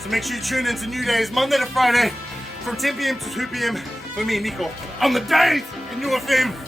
So make sure you tune in to New Days, Monday to Friday, from 10 p.m. to 2 p.m. for me, Nico, on the days in UFM.